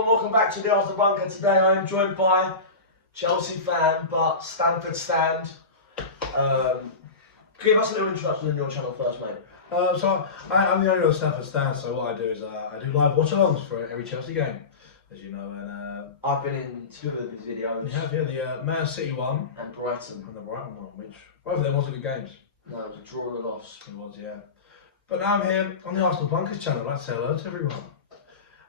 everyone, welcome back to the Arsenal Bunker. Today I am joined by Chelsea fan, but Stamford Stand. Give us a little introduction on your channel first, mate. I'm the owner of Stamford Stand, so what I do is I do live watch-alongs for every Chelsea game, as you know. And I've been in two of these videos. we have here the Man City one and Brighton. and the Brighton one, which both of them wasn't good games. No, it was a draw and a loss. It was, yeah. But now I'm here on the Arsenal Bunkers channel. I'd like to say hello to everyone.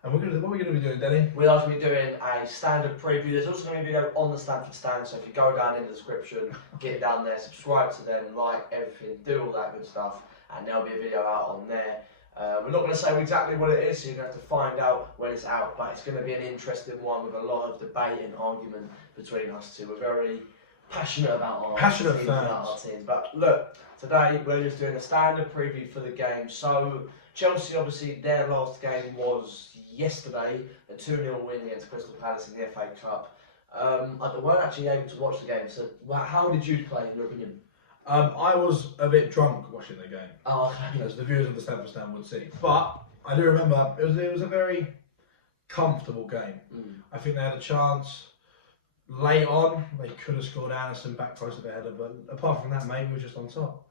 And what are we going to be doing, Denny? We're going to be doing a standard preview. There's also going to be a video on the Stamford Stand, so if you go down in the description, get down there, subscribe to them, like everything, do all that good stuff, and there'll be a video out on there. We're not going to say exactly what it is, so you're going to have to find out when it's out, but it's going to be an interesting one with a lot of debate and argument between us two. We're very passionate about our teams. But look, today we're just doing a standard preview for the game. So Chelsea, obviously, their last game was yesterday, a 2-0 win against Crystal Palace in the FA Cup. I weren't actually able to watch the game, so how did you play, in your opinion? I was a bit drunk watching the game, Oh, okay. as the viewers of the Stamford Stand would see. But I do remember it was a very comfortable game. I think they had a chance late on. They could have scored Anderson back close to the header, but apart from that, maybe we were just on top.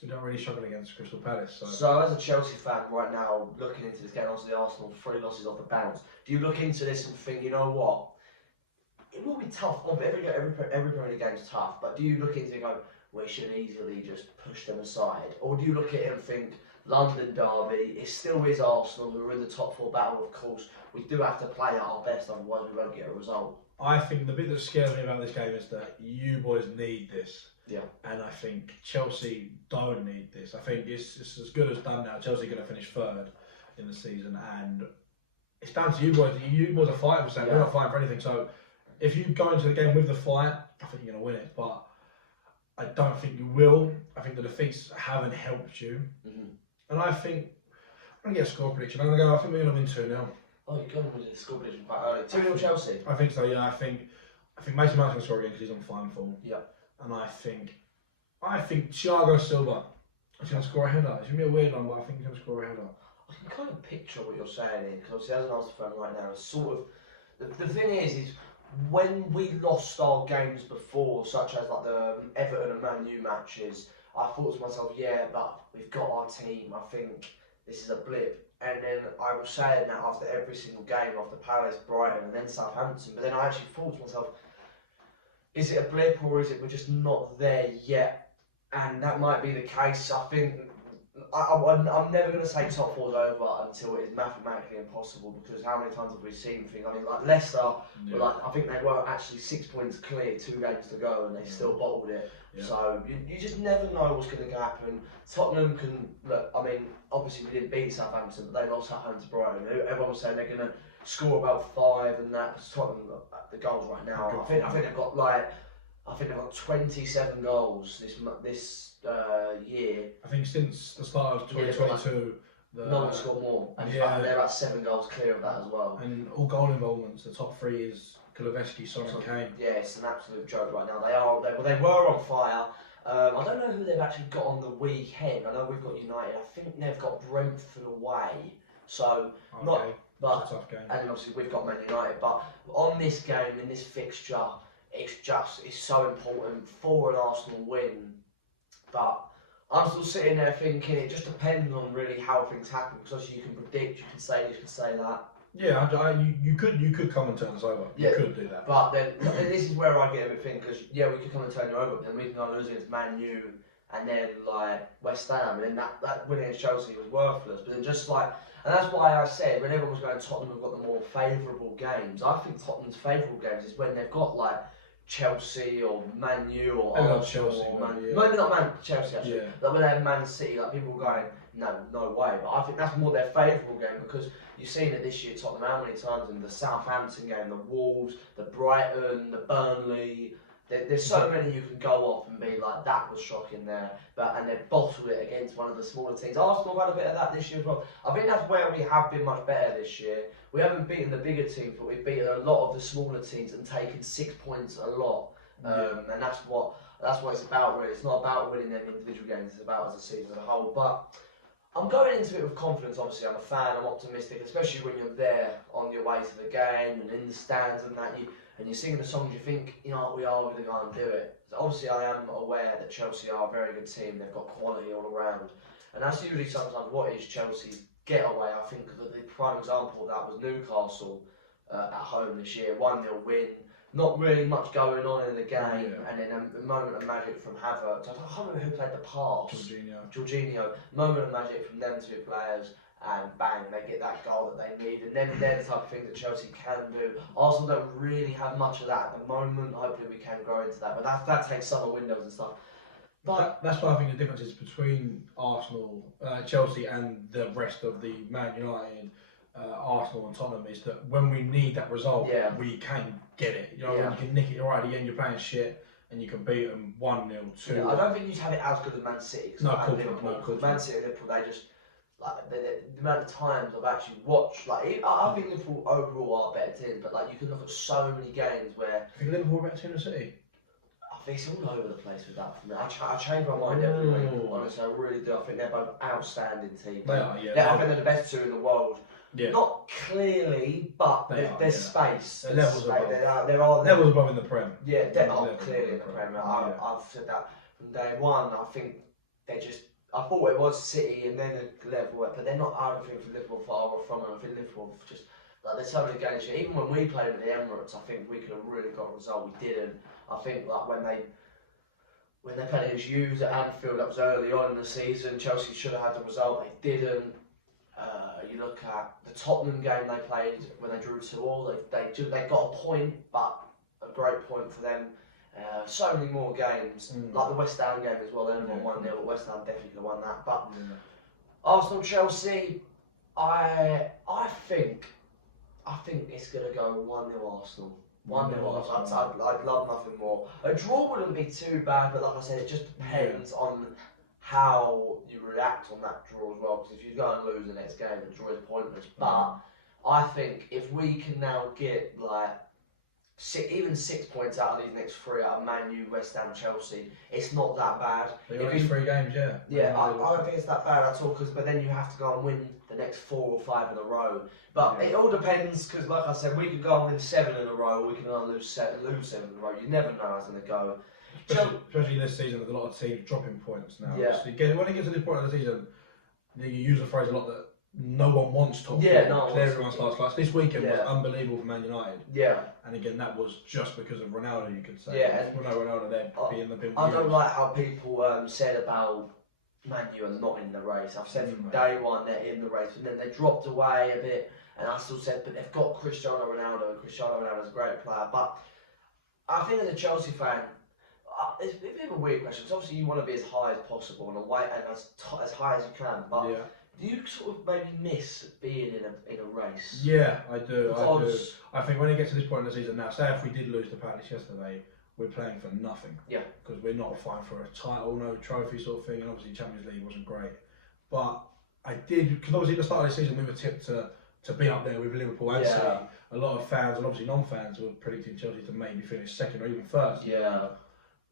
So don't really struggle against Crystal Palace. So as a Chelsea fan right now, looking into this game, obviously Arsenal 3 losses off the bounce. Do you look into this and think, you know what, it will be tough. Every Premier League game's tough, but do you look into it and go, we should easily just push them aside? Or do you look at it and think, London derby, it still is Arsenal, who are in the top 4 battle, of course. We do have to play at our best, otherwise we won't get a result. I think the bit that scares me about this game is that you boys need this. Yeah. And I think Chelsea don't need this. I think it's as good as done now. Chelsea are going to finish 3rd in the season, and it's down to you boys. You boys are fighting for something. We're not fighting for anything. So if you go into the game with the fight, I think you're going to win it. But I don't think you will. I think the defeats haven't helped you. And I think I'm going to get a score prediction. I think we're going to win 2-0. Oh, you're going with the score prediction quite early. 2-0 Chelsea? I think so, yeah. I think Mason Mount's going to score again because he's on fine form. Yeah. And I think Thiago Silva is going to score a header. It's going to be a weird one, but I think he's going to score a header. I can kind of picture what you're saying here, because obviously as an Arsenal fan right now, it's sort of... The thing is when we lost our games before, such as like the Everton and Man U matches, I thought to myself, yeah, but we've got our team, I think this is a blip. And then I was saying that after every single game, after Palace, Brighton and then Southampton, but then I actually thought to myself, is it a blip or is it we're just not there yet? And that might be the case. I think I'm never going to say top 4's over until it is mathematically impossible, because how many times have we seen things? I mean, like Leicester, but like I think they were actually 6 points clear, 2 games to go, and they still bottled it. Yeah. So you just never know what's going to happen. Tottenham can look. I mean, obviously we didn't beat Southampton, but they lost at home to Brighton. Everyone was saying they're going to score about 5, and that's Tottenham the goals right now. I think they've got 27 goals this year. I think since the start of 2022, no one scored more, and they're about 7 goals clear of that as well. And all goal involvements, the top 3 is Kulusevski, Son and Kane. Yeah, it's an absolute joke right now. They were on fire. I don't know who they've actually got on the weekend. I know we've got United. I think they've got Brentford away. So But tough game. And obviously we've got Man United. But on this game, in this fixture, it's so important for an Arsenal win. But I'm still sitting there thinking it just depends on really how things happen, because obviously you can predict, you can say that. Yeah, you could come and turn us over. Yeah, you could do that. But then this is where I get everything, because we could come and turn you over, but then we can go lose against Man U and then like West Ham, and then that win against Chelsea was worthless. But then and that's why I said when everyone was going Tottenham have got the more favourable games. I think Tottenham's favourable games is when they've got like Chelsea or Man U or Chelsea, maybe not Chelsea actually. Yeah. Like when they have Man City, like people were going, no way. But I think that's more their favourable game, because you've seen it this year, Tottenham, how many times in the Southampton game, the Wolves, the Brighton, the Burnley. There's so many you can go off and be like, that was shocking there, and they've bottled it against one of the smaller teams. Arsenal have had a bit of that this year as well. I think that's where we have been much better this year. We haven't beaten the bigger teams, but we've beaten a lot of the smaller teams and taken 6 points a lot. And that's what it's about, really. It's not about winning them individual games, it's about as a season as a whole. But I'm going into it with confidence. Obviously, I'm a fan. I'm optimistic, especially when you're there on your way to the game and in the stands and that. And you're singing the songs. You think, you know, we are going to go and do it. So obviously, I am aware that Chelsea are a very good team. They've got quality all around, and that's usually sometimes what is Chelsea's getaway. I think that the prime example of that was Newcastle at home this year. 1-0 win. Not really much going on in the game, and then a moment of magic from Havertz. I can't remember who played the pass. Jorginho. Moment of magic from them two players, and bang, they get that goal that they need. And then they're the type of thing that Chelsea can do. Arsenal don't really have much of that at the moment. Hopefully we can grow into that, but that takes summer windows and stuff. But that's why I think the difference is between Arsenal, Chelsea, and the rest of the Man United, Arsenal and Tottenham is that when we need that result, we can get it. You know, when you can nick it right at the end, you're playing shit, and you can beat them 1-0, 2. Yeah, I don't think you'd have it as good as Man City. No, of course not. Man City and Liverpool, they just like the amount of times I've actually watched. Like, I think Liverpool overall are better teams, but like you can look at so many games where I think Liverpool are better team than City. I think it's all over the place with that for me. I change my mind every week. Honestly, I really do. I think they're both outstanding teams. They are, yeah. I think they're the best two in the world. Yeah. Not clearly, but there's space. There are levels above in the Prem. Yeah, they are clearly in the Prem. I've said that from day one. I think they just. I thought it was City and then the level, but they're not. I don't think Liverpool far from them. I think Liverpool just like there's so many games. Even when we played at the Emirates, I think we could have really got a result. We didn't. I think like when they played against Hughes at Anfield, that was early on in the season. Chelsea should have had the result. They didn't. You look at the Tottenham game they played when they drew 2-2. They got a point, but a great point for them. So many more games, like the West Ham game as well. They only won 1-0, but West Ham definitely could have won that. But Arsenal, Chelsea, I think it's going to go 1-0 Arsenal. 1-0 Arsenal. I'd love nothing more. A draw wouldn't be too bad, but like I said, it just depends on how you react on that draw as well. Because if you go and lose the next game, the draw is pointless. But I think if we can now get like even 6 points out of these next 3 out of Man U, West Ham, Chelsea, it's not that bad. These 3 games, yeah. I don't think it's that bad at all. But then you have to go and win the next 4 or 5 in a row. But it all depends. Because like I said, we could go and win 7 in a row. Or we can go and lose 7 in a row. You never know how it's going to go. Especially this season, with a lot of teams dropping points now. Yeah. When it gets to this point of the season, you use the phrase a lot that no one wants top 4. Everyone starts like this weekend was unbelievable for Man United. Yeah. And again, that was just because of Ronaldo, you could say. Yeah. Ronaldo there being the big. I don't like how people said about Man U are not in the race. I've said from day one they're in the race, and then they dropped away a bit. And I still said, but they've got Cristiano Ronaldo, and Cristiano Ronaldo's a great player. But I think as a Chelsea fan, it's a bit of a weird question. Because obviously you want to be as high as possible and as high as you can. But do you sort of maybe miss being in a race? Yeah, I do. I think when it gets to this point in the season now, say if we did lose to Palace yesterday, we're playing for nothing. Yeah. Because we're not fighting for a title, no trophy sort of thing, and obviously Champions League wasn't great. But I did, because obviously at the start of the season we were tipped to be up there with Liverpool and City. A lot of fans and obviously non-fans were predicting Chelsea to maybe finish second or even first. Yeah.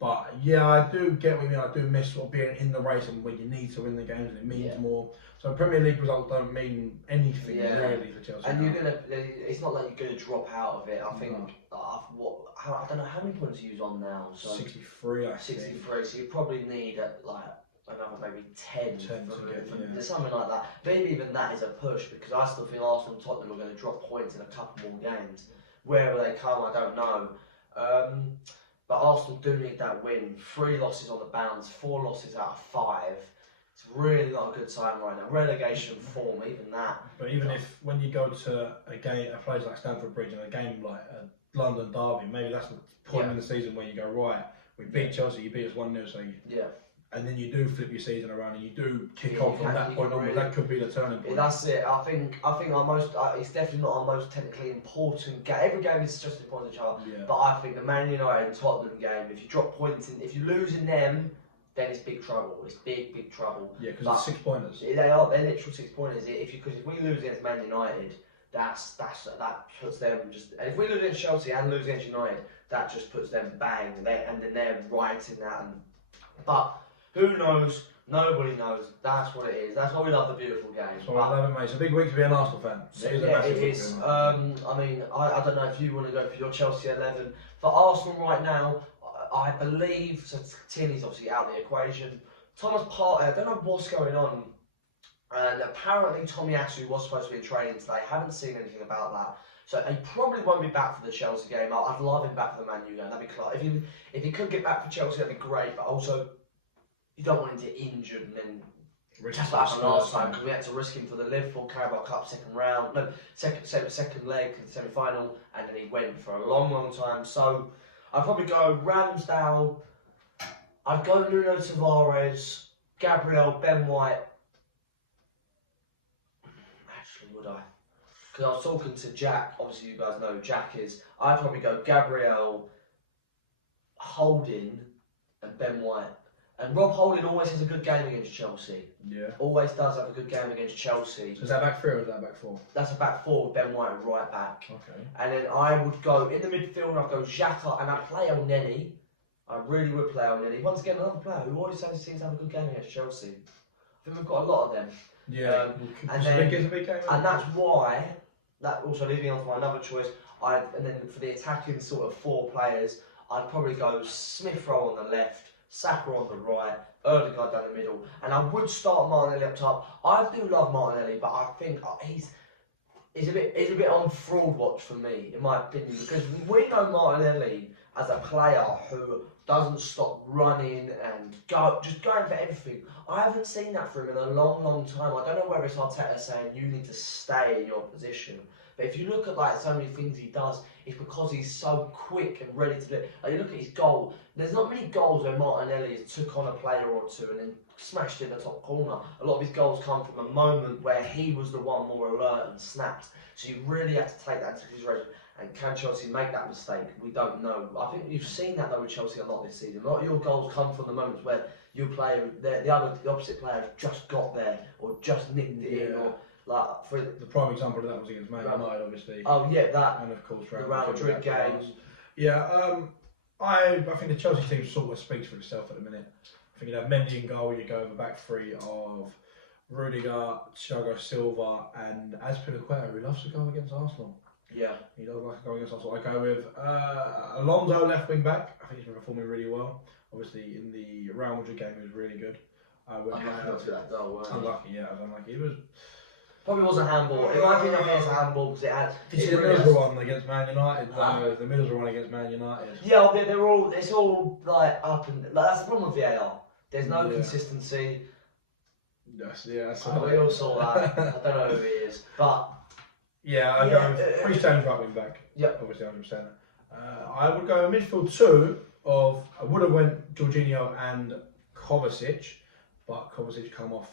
But yeah, I do get what you mean. I do miss sort of being in the race and when you need to win the games and it means more. So Premier League results don't mean anything really for Chelsea. And it's not like you're gonna drop out of it. I think I don't know how many points you on now. So 63, I think. 63. So you probably need another maybe 10 for something like that. Maybe even that is a push because I still think Arsenal and Tottenham are going to drop points in a couple more games. Where will they come? I don't know. But Arsenal do need that win. 3 losses on the bounce, 4 losses out of 5. It's really not a good time right now. Relegation form, even that. But even if when you go to a place like Stamford Bridge and a game like a London derby, maybe that's the point in the season where you go, right, we beat Chelsea, you beat us 1-0, so and then you do flip your season around and you do kick on from that point onwards. That could be the turning point. That's it. I think our most. It's definitely not our most technically important game. Every game is just important to each other. Yeah. But I think the Man United and Tottenham game, if you drop points if you lose in them, then it's big trouble. It's big trouble. Yeah, because it's 6 pointers. They're literal 6 pointers. Because if we lose against Man United, that puts them just. And if we lose against Chelsea and lose against United, that just puts them bang. And then they're right in that. But Who knows? Nobody knows. That's what it is. That's why we love the beautiful game. So I love it, mate. It's a big week to be an Arsenal fan. It is. I mean, I don't know if you want to go for your Chelsea 11. For Arsenal right now, I believe, so Tierney's obviously out of the equation. Thomas Partey, I don't know what's going on. And apparently Tomiyasu was supposed to be in training today. Haven't seen anything about that. So he probably won't be back for the Chelsea game. I'd love him back for the Man U game. That'd be class. If he could get back for Chelsea, that'd be great. But also, you don't want him to get injured and then just like happened last time, because we had to risk him for the Liverpool Carabao Cup second leg, semi-final, and then he went for a long time. So I'd probably go Ramsdale. I'd go Nuno Tavares, Gabriel, Ben White. Actually, would I? Because I was talking to Jack. Obviously, you guys know who Jack is. I'd probably go Gabriel, Holding, and Ben White. And Rob Holding always has a good game against Chelsea. Yeah. Always does have a good game against Chelsea. So is that back three or is that back four? That's a back four with Ben White right back. Okay. And then I would go in the midfield, I'd go Xhaka and I'd play El Neni. I really would play El Neni. Once again, another player who always seems to have a good game against Chelsea. I think we've got a lot of them. Yeah. And that's why, that also leads me on to my another choice. And then for the attacking sort of four players, I'd probably go Smith Rowe on the left, Saka on the right, Ødegaard down the middle, and I would start Martinelli up top. I do love Martinelli, but I think he's a bit on fraud watch for me, in my opinion, because we know Martinelli as a player who doesn't stop running and just going for everything. I haven't seen that from him in a long time. I don't know whether it's Arteta saying you need to stay in your position. But if you look at like so many things he does, it's because he's so quick and ready to do it. Like you look at his goal, there's not many goals where Martinelli took on a player or two and then smashed in the top corner. A lot of his goals come from a moment where he was the one more alert and snapped. So you really have to take that into consideration. And can Chelsea make that mistake? We don't know. I think you've seen that though with Chelsea a lot this season. A lot of your goals come from the moments where your player, the opposite player has just got there or just nicked it in. Or, like for the prime example of that was against Man United, obviously. Oh yeah, that. And of course, the Real Madrid game. Yeah, I think the Chelsea team sort of speaks for itself at the minute. I think you have Mendy in goal. You go over back three of Rudiger, Thiago Silva, and Azpilicueta, who loves to go against Arsenal. Yeah, he does like to go against Arsenal. I go with Alonso left wing back. I think he's been performing really well. Obviously, in the Real Madrid game, he was really good. Unlucky that goal. Unlucky, yeah, I was unlucky. It was. Probably was a handball. In my opinion, I think it's a handball because it had. Did you see the Middlesbrough one against Man United? No, the Middlesbrough one against Man United. Yeah, they're all. It's all like up and. Like, that's the problem with VAR. There's no consistency. That's we all saw that. I don't know who he is, but. Yeah, I go with Reece James right wing back. Yep. Obviously, 100%. I would go midfield two of. I would have went Jorginho and Kovacic, but Kovacic come off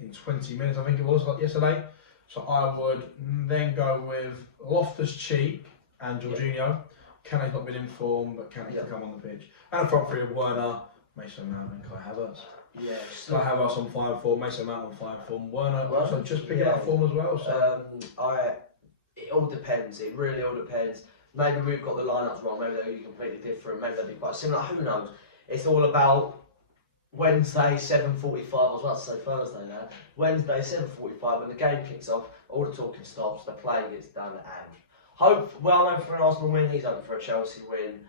in 20 minutes, I think it was, like yesterday. So I would then go with Loftus-Cheek and Jorginho. Kane's not been in form, but Kane can come on the pitch. And front three of Werner, Mason Mount and Kai Havertz. Yeah, Kai Havertz on fine form, Mason Mount on fine form. Werner also just picking up form as well. So. It all depends. It really all depends. Maybe we've got the lineups wrong. Maybe they'll be completely different. Maybe they'll be quite similar. Who knows? It's all about Wednesday 7:45. I was about to say Thursday now. Wednesday 7:45 when the game kicks off. All the talking stops. The playing gets done, and I'm hoping for an Arsenal win. He's hoping for a Chelsea win.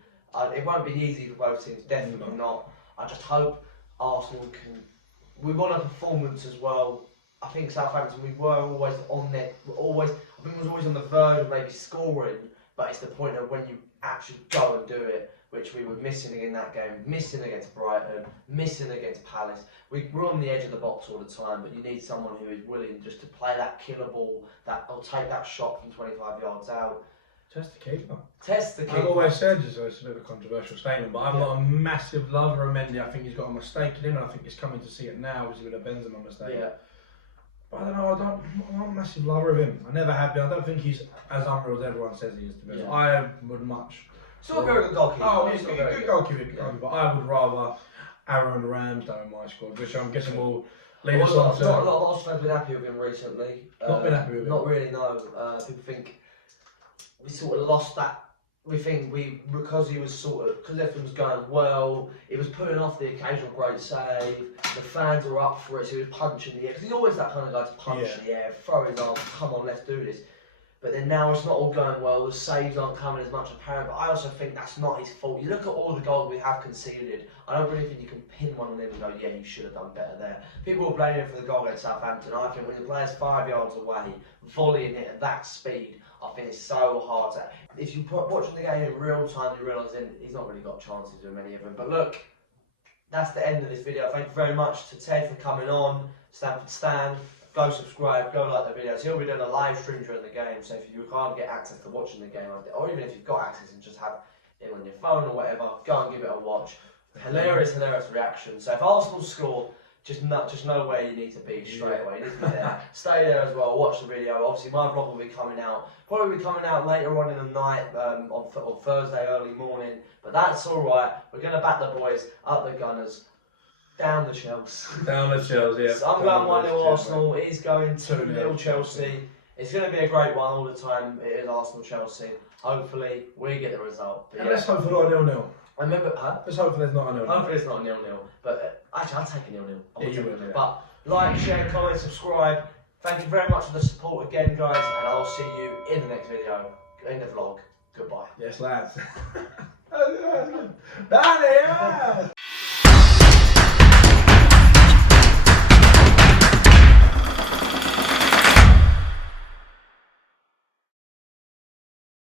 It won't be easy for both teams. Definitely not. I just hope Arsenal can. We want a performance as well. I think Southampton, we were always on there. I think we was always on the verge of maybe scoring, but it's the point of when you actually go and do it, which we were missing in that game, missing against Brighton, missing against Palace. We're on the edge of the box all the time, but you need someone who is willing just to play that killer ball, or take that shot from 25 yards out. Test the keeper. Test the keeper. I've always said, it's a bit of a controversial statement, but I'm not a massive lover of Mendy. I think he's got a mistake in him, and I think he's coming to see it now, obviously with a Benzema mistake. Yeah. But I don't know, I'm not a massive lover of him. I never have been. I don't think he's as unreal as everyone says he is, to be honest. I would much. Still a very good goalkeeper. Oh, he's a good goalkeeper, but I would rather Aaron Ramsdale in my squad, which I'm guessing will lead us on to. A lot of Arsenal fans have been happy with him recently. Not been happy with him. Not really, no. People think we sort of lost that we think because he was because everything was going well, he was putting off the occasional great save. The fans were up for it, so he was punching the air. Because he's always that kind of guy to punch the air, throw his arms, come on, let's do this. But then now it's not all going well. The saves aren't coming as much apparent. But I also think that's not his fault. You look at all the goals we have conceded. I don't really think you can pin one on him and go, yeah, you should have done better there. People will blame him for the goal against Southampton. I think when the player's 5 yards away, volleying it at that speed, I think it's so hard to. If you watching the game in real time, you realise he's not really got chances with many of them. But look, that's the end of this video. Thank you very much to Ted for coming on. Stamford Stand. Go subscribe, go like the videos. He'll be doing a live stream during the game, so if you can't get access to watching the game, or even if you've got access and just have it on your phone or whatever, go and give it a watch. Hilarious reaction. So if Arsenal score, just know where you need to be straight away. You need to be there. Stay there as well, watch the video. Obviously my vlog will be coming out, probably be coming out later on in the night, on Thursday early morning, but that's alright. We're going to back the boys, up the Gunners. Down the Chelsea. Down the Chelsea, yeah. So I'm going 1-0 Arsenal. He's going 2-0 Chelsea. It's going to be a great one all the time. It is Arsenal-Chelsea. Hopefully, we get the result. And let's hope for not a 0-0. I remember, huh? Let's hope for there's not a 0-0. Hopefully it's not a 0-0. But actually, I'll take a 0-0. Yeah, you will, yeah. But like, share, comment, subscribe. Thank you very much for the support again, guys. And I'll see you in the next video, in the vlog. Goodbye. Yes, lads. That's good. Danny, yeah.